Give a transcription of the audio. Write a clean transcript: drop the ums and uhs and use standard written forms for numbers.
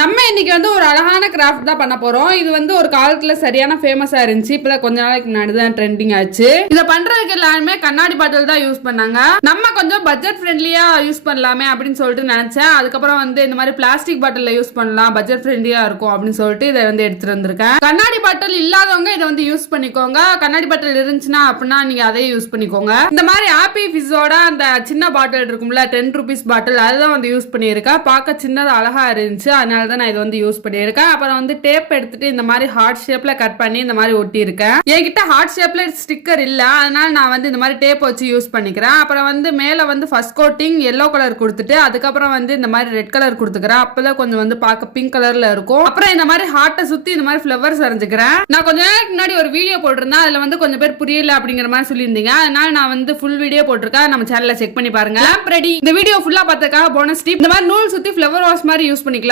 நம்ம இன்னைக்கு வந்து ஒரு அழகான கிராஃப்ட் தான் பண்ண போறோம். இது வந்து ஒரு காலத்துல சரியான ஃபேமஸா இருந்துச்சு. இப்பதான் கொஞ்ச நாளைக்கு முன்னாடி தான் ட்ரெண்டிங் ஆச்சு. இத பண்றதுக்கு எல்லாருமே கண்ணாடி பாட்டில் தான் யூஸ் பண்ணாங்க. நம்ம கொஞ்சம் பட்ஜெட் ஃப்ரெண்ட்லியா யூஸ் பண்ணலாமே அப்படின்னு சொல்லிட்டு நினைச்சேன். அதுக்கப்புறம் வந்து இந்த மாதிரி பிளாஸ்டிக் பாட்டில் யூஸ் பண்ணலாம், பட்ஜெட் ஃப்ரெண்ட்லியா இருக்கும் அப்படின்னு சொல்லிட்டு இதை வந்து எடுத்துட்டு வந்திருக்கேன். கண்ணாடி பாட்டில் இல்லாதவங்க இதை வந்து யூஸ் பண்ணிக்கோங்க. கண்ணாடி பாட்டில் இருந்துச்சுன்னா அப்படின்னா நீங்க அதை யூஸ் பண்ணிக்கோங்க. இந்த மாதிரி ஆப்பி ஃபிஸோட அந்த சின்ன பாட்டில் இருக்கும்ல, 10 rupees பாட்டில், அதுதான் வந்து யூஸ் பண்ணியிருக்கேன். பார்க்க சின்னது அழகா இருந்துச்சு, அதனால நான் இதை வந்து யூஸ் பண்ணியிருக்கேன். அப்புறம் வந்து டேப் எடுத்துட்டு இந்த மாதிரி ஹார்ட் ஷேப்ல கட் பண்ணி இந்த மாதிரி ஒட்டி இருக்கேன். என்கிட்ட ஹார்ட் ஷேப்ல ஸ்டிக்கர் இல்ல, அதனால நான் வந்து இந்த மாதிரி டேப் வச்சு யூஸ் பண்ணிக்கிறேன். அப்புறம் வந்து மேல வந்து ஃபர்ஸ்ட் கோட்டிங் எல்லோ கலர் கொடுத்துட்டு அதுக்கப்புறம் வந்து இந்த மாதிரி ரெட் கலர் கொடுத்துக்கிறேன். அப்பதான் கொஞ்சம் வந்து பார்க்க பிங்க் கலர்ல இருக்கும். அப்புறம் இந்த மாதிரி ஹார்ட்டை சுத்தி இந்த மாதிரி ஃபிளவர்ஸ் வரைஞ்சுக்கிறேன். நான் கொஞ்ச நேரத்துக்கு முன்னாடி ஒரு வீடியோ போட்டிருந்தேன், அதுல வந்து கொஞ்சம் பேர் புரியல அப்படிங்கிற மாதிரி சொல்லியிருந்தீங்க. அதனால நான் வந்து ஃபுல் வீடியோ போட்டிருக்கேன், நம்ம சேனல்ல செக் பண்ணி பாருங்க. Lamp ready. இந்த வீடியோ ஃபுல்லா பார்த்ததுக்காக போனஸ் டிப், இந்த மாதிரி நூல் சுத்தி ஃபிளவர் வாஷ் மாதிரி யூஸ் பண்ணிக்கலாம்.